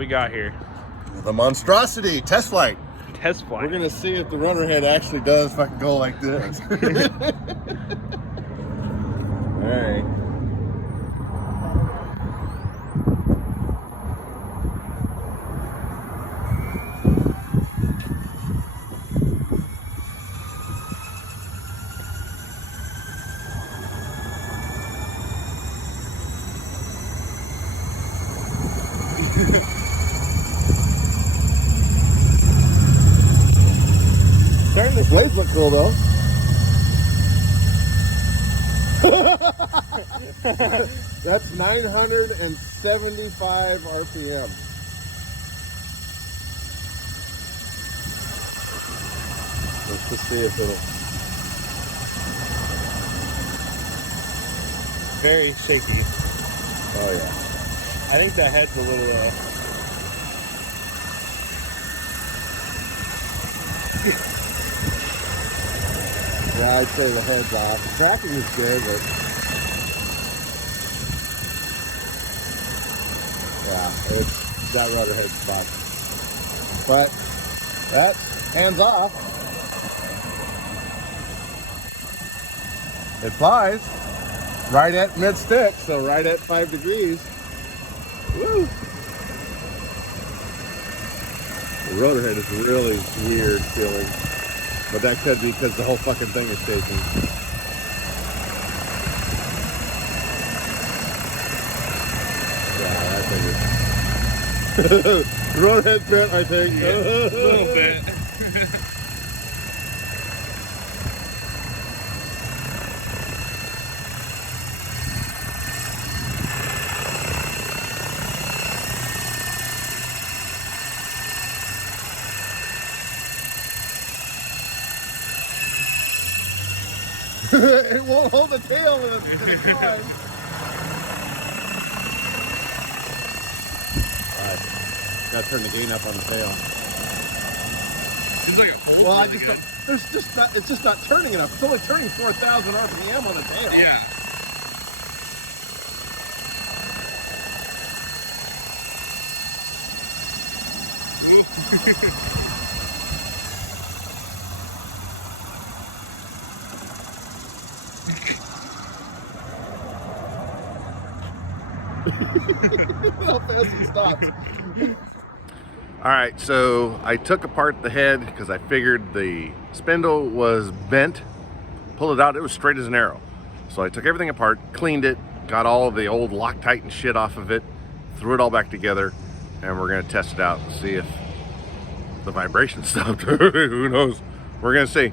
we got here? The Monstrosity test flight. Test flight. We're gonna see if the rotor head actually does fucking go like this. All right. Darn, the blades look cool though. That's 975 RPM. Let's just see if it'll. Very shaky. Oh yeah. I think that head's a little Yeah, I'd say the head's off. The tracking is good, but yeah, it's got rudder head spots. But that's hands off. It flies right at mid stick, so right at 5 degrees. Woo! The rotor head is really weird feeling. But that could be because the whole fucking thing is shaking. Yeah, I think it's... rotor head bent, I think. yeah, a little bit. It won't hold the tail when it's flying. Alright, gotta turn the gain up on the tail. Seems like a full. Well, I just don't, it's just not turning enough. It's only turning 4,000 RPM on the tail. Yeah. How fast it stops. All right, so I took apart the head because I figured the spindle was bent. Pulled it out, it was straight as an arrow. So I took everything apart, cleaned it, got all of the old Loctite and shit off of it, threw it all back together, and we're gonna test it out and see if the vibration stopped. Who knows? We're gonna see.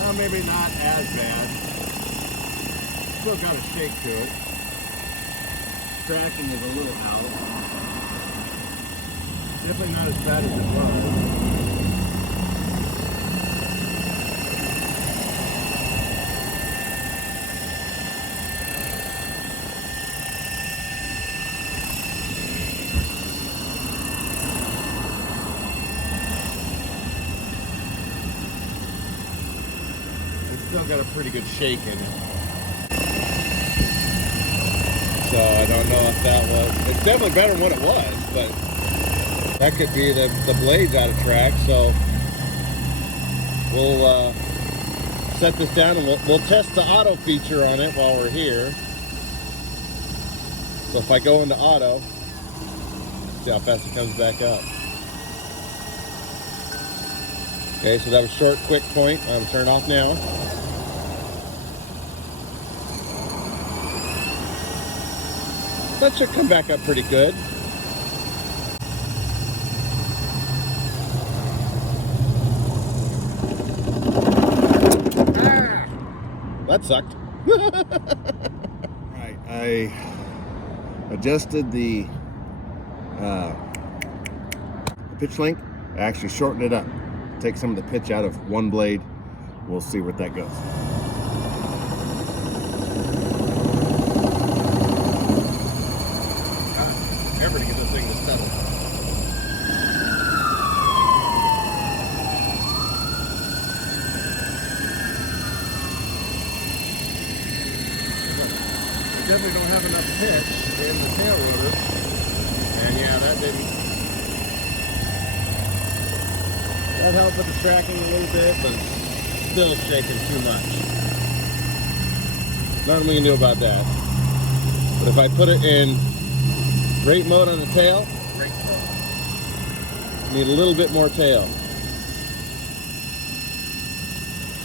Well, maybe not as bad. Still got a shake to it. Tracking is a little out. Definitely not as bad as it was. Still got a pretty good shake in it. So I don't know if that was, it's definitely better than what it was, but that could be the blade's out of track. So we'll set this down and we'll test the auto feature on it while we're here. So if I go into auto, see how fast it comes back up. Okay, so that was short, quick point. I'm turn off now. That should come back up pretty good. Ah, that sucked. Right, I adjusted the pitch length. I actually shortened it up. Take some of the pitch out of one blade. We'll see where that goes. Ever to get this thing to settle. definitely don't have enough pitch in the tail rotor. And yeah, that helped with the tracking a little bit, but it's still shaking too much. Nothing we can do about that. But if I put it in rate mode on the tail, need a little bit more tail.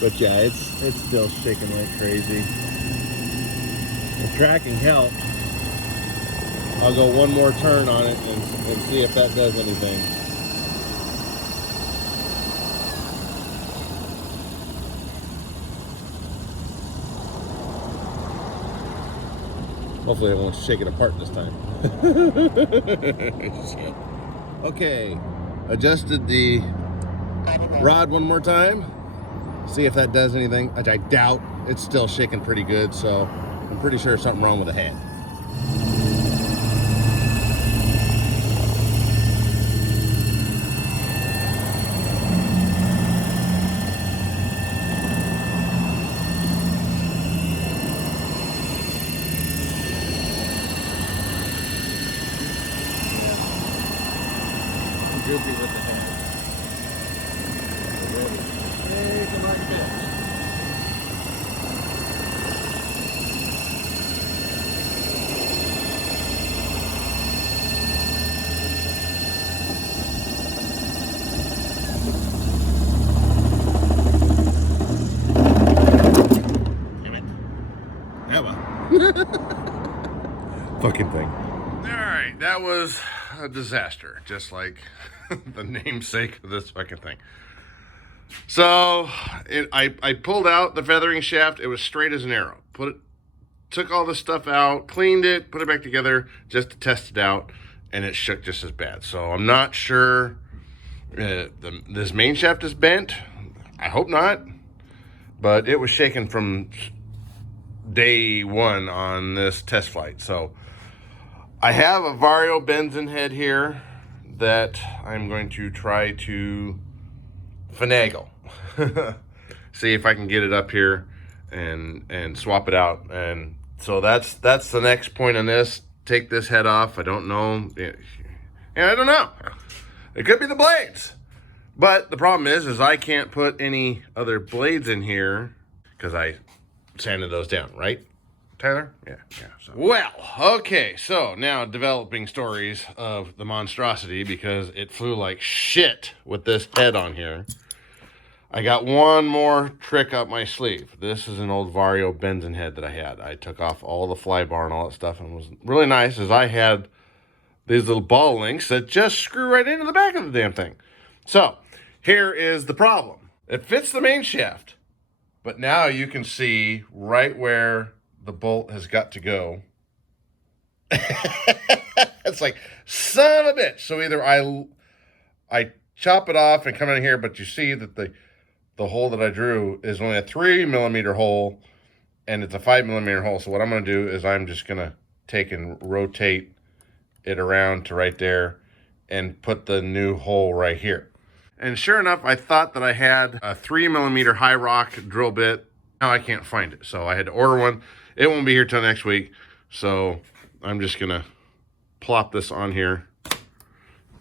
But yeah, it's still shaking like crazy. The tracking helps. I'll go one more turn on it and see if that does anything. Hopefully I won't shake it apart this time. Okay, adjusted the rod one more time. See if that does anything, which I doubt. It's still shaking pretty good, so I'm pretty sure there's something wrong with the head. Goofy with the head. Fucking thing. Alright, that was a disaster, just like the namesake of this fucking thing. So I pulled out the feathering shaft. It was straight as an arrow. Took all the stuff out, cleaned it, put it back together just to test it out, and it shook just as bad. So I'm not sure this main shaft is bent. I hope not, but it was shaking from day one on this test flight. So I have a Vario benzene head here that I'm going to try to finagle. See if I can get it up here and swap it out. And so that's the next point on this. Take this head off. I don't know. And I don't know. It could be the blades. But the problem is I can't put any other blades in here because I sanded those down, right, Tyler? Yeah. So. Well, okay, so now developing stories of the Monstrosity because it flew like shit with this head on here. I got one more trick up my sleeve. This is an old Vario benzene head that I had. I took off all the fly bar and all that stuff, and it was really nice as I had these little ball links that just screw right into the back of the damn thing. So here is the problem. It fits the main shaft, but now you can see right where the bolt has got to go. It's like, son of a bitch. So either I chop it off and come in here, but you see that the hole that I drew is only a 3mm hole, and it's a 5mm hole. So what I'm going to do is I'm just going to take and rotate it around to right there and put the new hole right here. And sure enough, I thought that I had a 3mm high rock drill bit. Now I can't find it, so I had to order one. It won't be here till next week, so I'm just gonna plop this on here,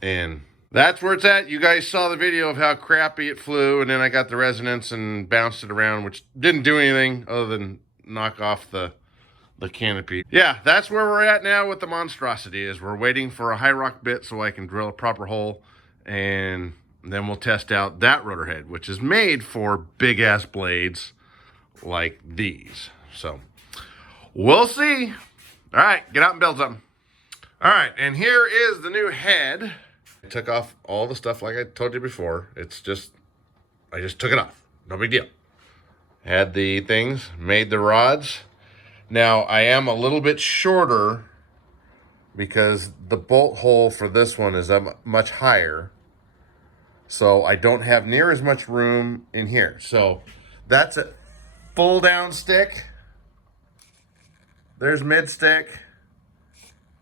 and that's where it's at. You guys saw the video of how crappy it flew, and then I got the resonance and bounced it around, which didn't do anything other than knock off the canopy. Yeah, that's where we're at now with the Monstrosity, is we're waiting for a high rock bit so I can drill a proper hole, and then we'll test out that rotor head, which is made for big ass blades like these. So we'll see. All right, get out and build something. All right, and here is the new head. I took off all the stuff like I told you before. I just took it off. No big deal. Had the things, made the rods. Now, I am a little bit shorter because the bolt hole for this one is much higher. So I don't have near as much room in here. So that's a full down stick. There's mid stick.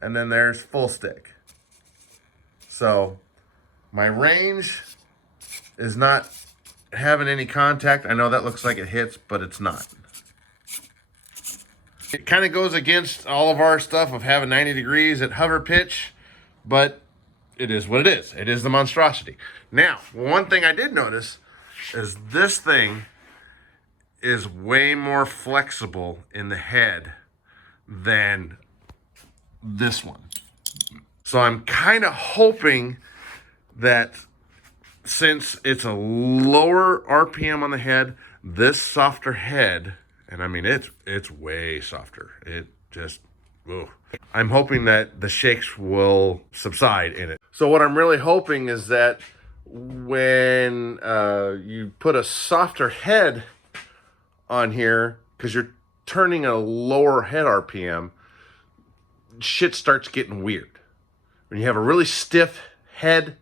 And then there's full stick. So my range is not having any contact. I know that looks like it hits, but it's not. It kind of goes against all of our stuff of having 90 degrees at hover pitch, but it is what it is. It is the Monstrosity. Now, one thing I did notice is this thing is way more flexible in the head than this one. So I'm kind of hoping that since it's a lower RPM on the head, this softer head, and I mean it's way softer. It just, ugh. I'm hoping that the shakes will subside in it. So what I'm really hoping is that when you put a softer head on here, because you're turning a lower head RPM, shit starts getting weird. When you have a really stiff head,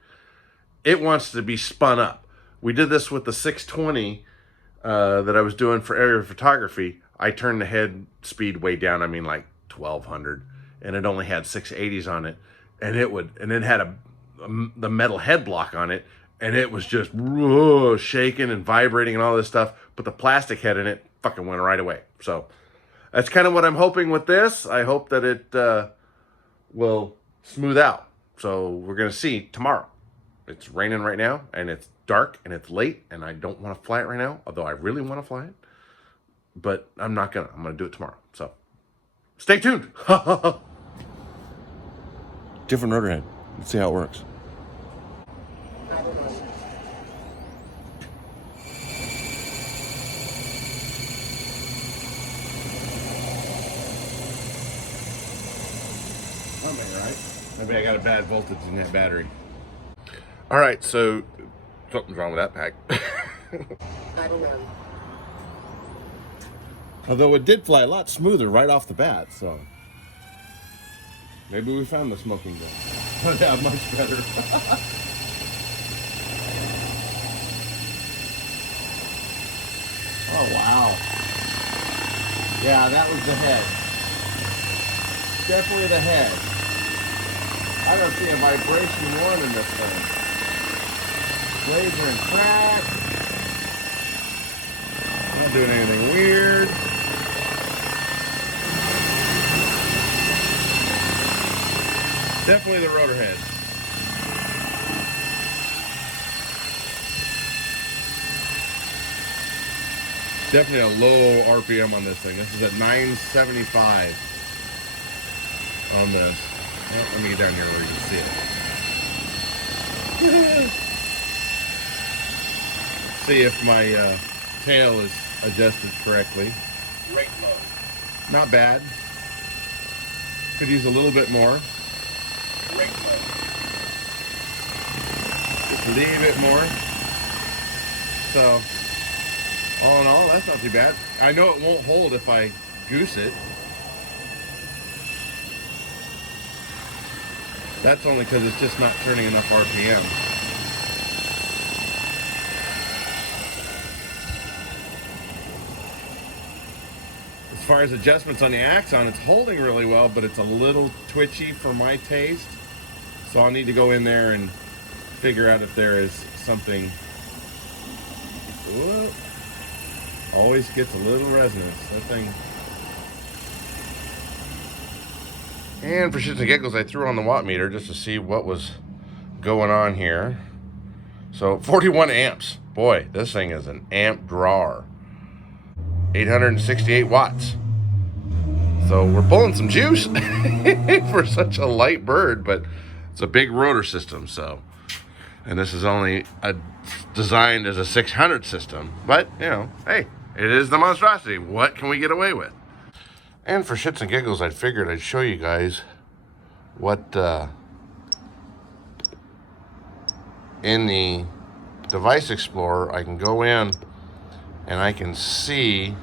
it wants to be spun up. We did this with the 620 that I was doing for aerial photography. I turned the head speed way down. I mean, like 1200, and it only had 680s on it, and it had the metal head block on it, and it was just shaking and vibrating and all this stuff. But the plastic head in it fucking went right away. So that's kind of what I'm hoping with this. I hope that it will smooth out. So we're gonna see tomorrow. It's raining right now, and it's dark, and it's late, and I don't want to fly it right now, although I really want to fly it. But I'm not gonna. I'm gonna do it tomorrow. So stay tuned. Different rotor head. Let's see how it works. Right? Maybe I got a bad voltage in that battery. All right, so something's wrong with that pack. I don't know. Although it did fly a lot smoother right off the bat, so maybe we found the smoking gun. Yeah, much better. Oh wow! Yeah, that was the head. Definitely the head. I don't see a vibration one in this thing. Blades are in crack. Not doing anything weird. Definitely the rotor head. Definitely a low RPM on this thing. This is at 975 on this. Well, let me get down here where you can see it. See if my tail is adjusted correctly. Brake mode. Not bad. Could use a little bit more. Brake mode. Just a little bit more. So, all in all, that's not too bad. I know it won't hold if I goose it. That's only because it's just not turning enough RPM. As far as adjustments on the axon, it's holding really well, but it's a little twitchy for my taste. So I'll need to go in there and figure out if there is something. Whoop. Always gets a little resonance. That thing. And for shits and giggles, I threw on the watt meter just to see what was going on here. So 41 amps. Boy, this thing is an amp drawer. 868 watts. So we're pulling some juice for such a light bird, but it's a big rotor system. So, and this is only designed as a 600 system, but you know, hey, it is the Monstrosity. What can we get away with? And for shits and giggles, I figured I'd show you guys what in the device explorer, I can go in and I can see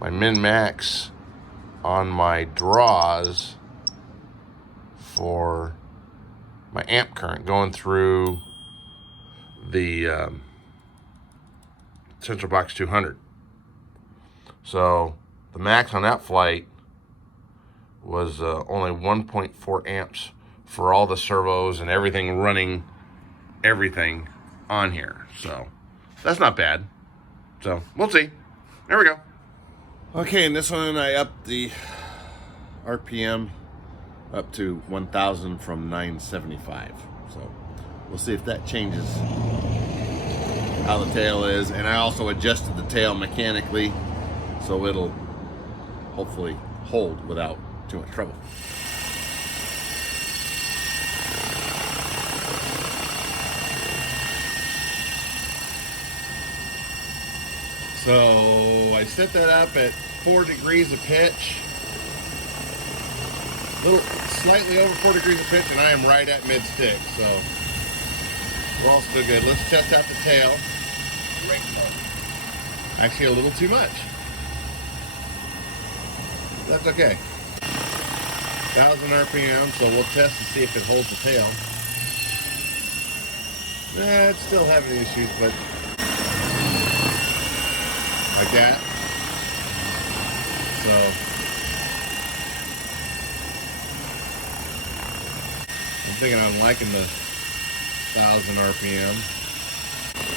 my min-max on my draws for my amp current going through the Central Box 200. So the max on that flight was only 1.4 amps for all the servos and everything running everything on here. So that's not bad. So we'll see. There we go. Okay, and this one I upped the RPM up to 1,000 from 975. So we'll see if that changes how the tail is. And I also adjusted the tail mechanically so it'll hopefully hold without too much trouble. So I set that up at 4 degrees of pitch, slightly over 4 degrees of pitch, and I am right at mid stick. So we're all still good. Let's test out the tail. Brake mode. Actually, a little too much. That's okay. 1,000 RPM, so we'll test to see if it holds the tail. Nah, it's still having issues, but like that. So I'm thinking I'm liking the 1,000 RPM.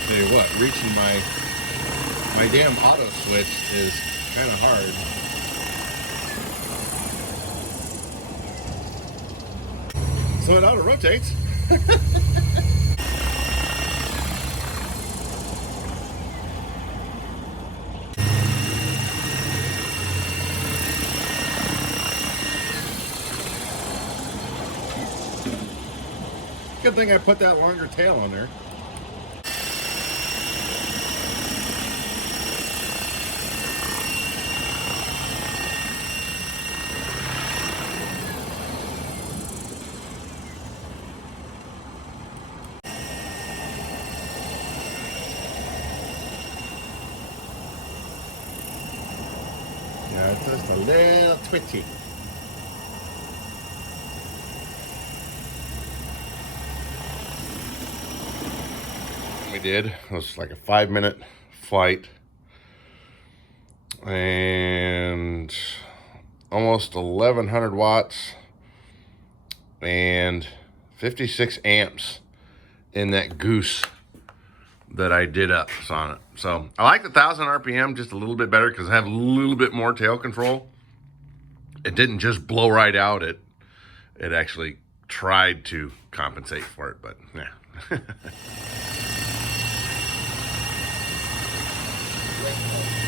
Tell you what, reaching my damn auto switch is kind of hard. So it auto rotates. Good thing I put that longer tail on there. Yeah, it's just a little twitchy. We did. It was like a 5-minute flight and almost 1,100 watts and 56 amps in that goose that I did up on it. So I like the 1,000 RPM just a little bit better because I have a little bit more tail control. It didn't just blow right out. It actually tried to compensate for it, but yeah. Brake mode.